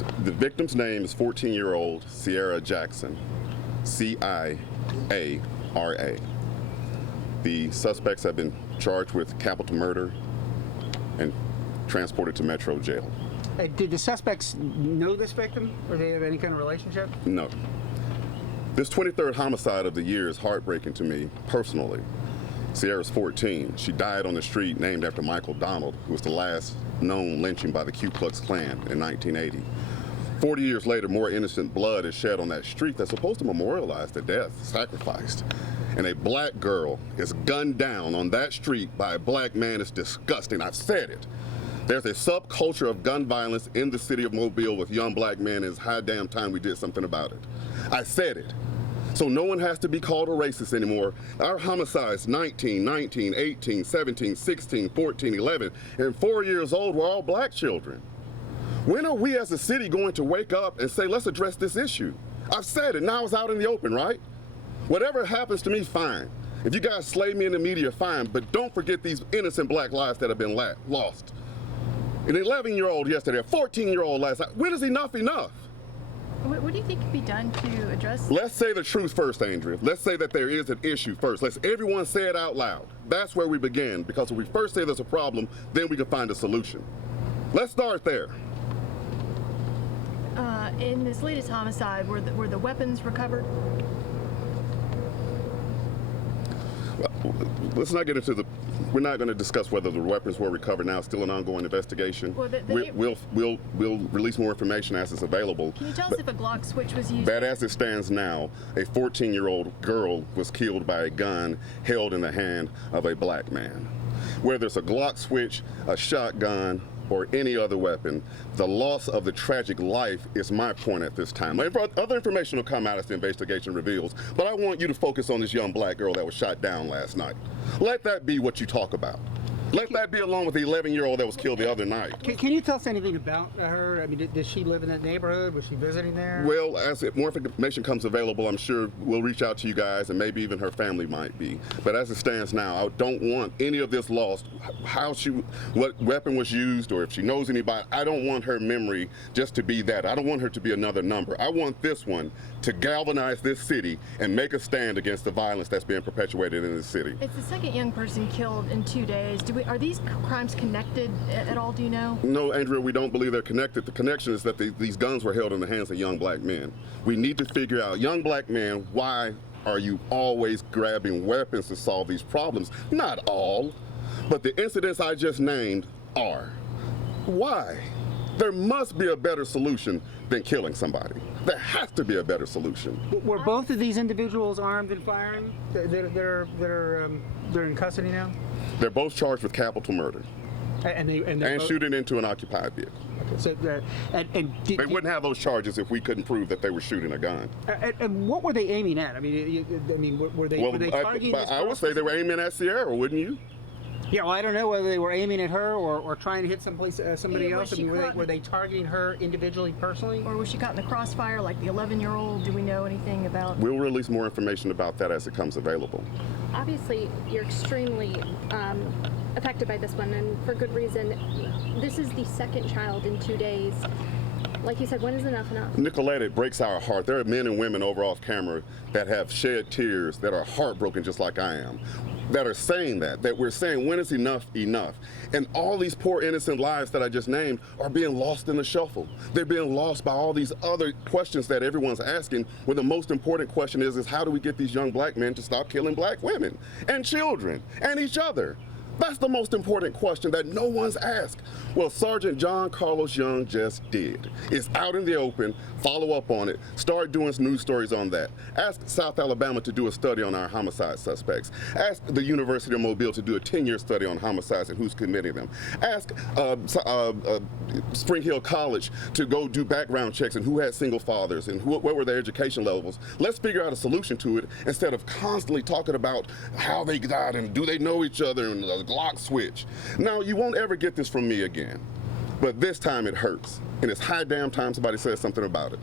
The victim's name is 14-year-old Ciara Jackson, C-I-A-R-A. The suspects have been charged with capital murder and transported to Metro Jail. Did the suspects know this victim, or did they have any kind of relationship? No. This 23rd homicide of the year is heartbreaking to me personally. Ciara's 14. She died on the street named after Michael Donald, who was the last known lynching by the Ku Klux Klan in 1980. 40 years later, more innocent blood is shed on that street that's supposed to memorialize the death, sacrificed. And a black girl is gunned down on that street by a black man. It's disgusting. I've said it. There's a subculture of gun violence in the city of Mobile with young black men. It's high damn time we did something about it. I said it. So no one has to be called a racist anymore. Our homicides, 19, 19, 18, 17, 16, 14, 11, and 4 years old were all black children. When are we as a city going to wake up and say, let's address this issue? I've said it, now it's out in the open, right? Whatever happens to me, fine. If you guys slay me in the media, fine, but don't forget these innocent black lives that have been lost. An 11-year-old yesterday, a 14-year-old last night. When is enough enough? What do you think could be done to address? Let's say the truth first, Andrea. Let's say that there is an issue first. Let's everyone say it out loud. That's where we begin, because if we first say there's a problem, then we can find a solution. Let's start there. In this latest homicide, were the weapons recovered? Let's not get into we're not going to discuss whether the weapons were recovered now. It's still an ongoing investigation. Well, we'll release more information as it's available. Can you tell us if a Glock switch was used? But as it stands now, a 14-year-old girl was killed by a gun held in the hand of a black man. Whether it's a Glock switch, a shotgun, or any other weapon, the loss of the tragic life is my point at this time. Other information will come out as the investigation reveals, but I want you to focus on this young black girl that was shot down last night. Let that be what you talk about. Let that be along with the 11-year-old that was killed the other night. Can you tell us anything about her? I mean, does she live in that neighborhood? Was she visiting there? Well, as more information comes available, I'm sure we'll reach out to you guys, and maybe even her family might be. But as it stands now, I don't want any of this lost. What weapon was used, or if she knows anybody, I don't want her memory just to be that. I don't want her to be another number. I want this one to galvanize this city and make a stand against the violence that's being perpetuated in this city. It's the second young person killed in 2 days. Are these crimes connected at all, do you know? No, Andrea, we don't believe they're connected. The connection is that these guns were held in the hands of young black men. We need to figure out, young black men, why are you always grabbing weapons to solve these problems? Not all, but the incidents I just named are. Why? There must be a better solution than killing somebody. There has to be a better solution. Were both of these individuals armed and firing? They're in custody now? They're both charged with capital murder and shooting into an occupied vehicle. Okay, so they wouldn't have those charges if we couldn't prove that they were shooting a gun. And what were they aiming at? I mean, were they targeting? I would say they were aiming at Ciara, wouldn't you? Yeah, well, I don't know whether they were aiming at her or trying to hit somebody else. I mean, were they targeting her individually, personally? Or was she caught in the crossfire like the 11-year-old? Do we know anything about? We'll release more information about that as it comes available. Obviously, you're extremely affected by this one, and for good reason. This is the second child in 2 days. Like you said, when is enough enough? Nicolette, it breaks our heart. There are men and women over off camera that have shed tears, that are heartbroken just like I am, that are saying that we're saying, when is enough enough? And all these poor innocent lives that I just named are being lost in the shuffle. They're being lost by all these other questions that everyone's asking, when the most important question is how do we get these young black men to stop killing black women and children and each other? That's the most important question that no one's asked. Well, Sergeant John Carlos Young just did. It's out in the open. Follow up on it. Start doing some news stories on that. Ask South Alabama to do a study on our homicide suspects. Ask the University of Mobile to do a 10-year study on homicides and who's committing them. Ask Spring Hill College to go do background checks and who had single fathers and what were their education levels. Let's figure out a solution to it instead of constantly talking about how they died and do they know each other and the Glock switch. Now, you won't ever get this from me again, but this time it hurts, and it's high damn time somebody says something about it.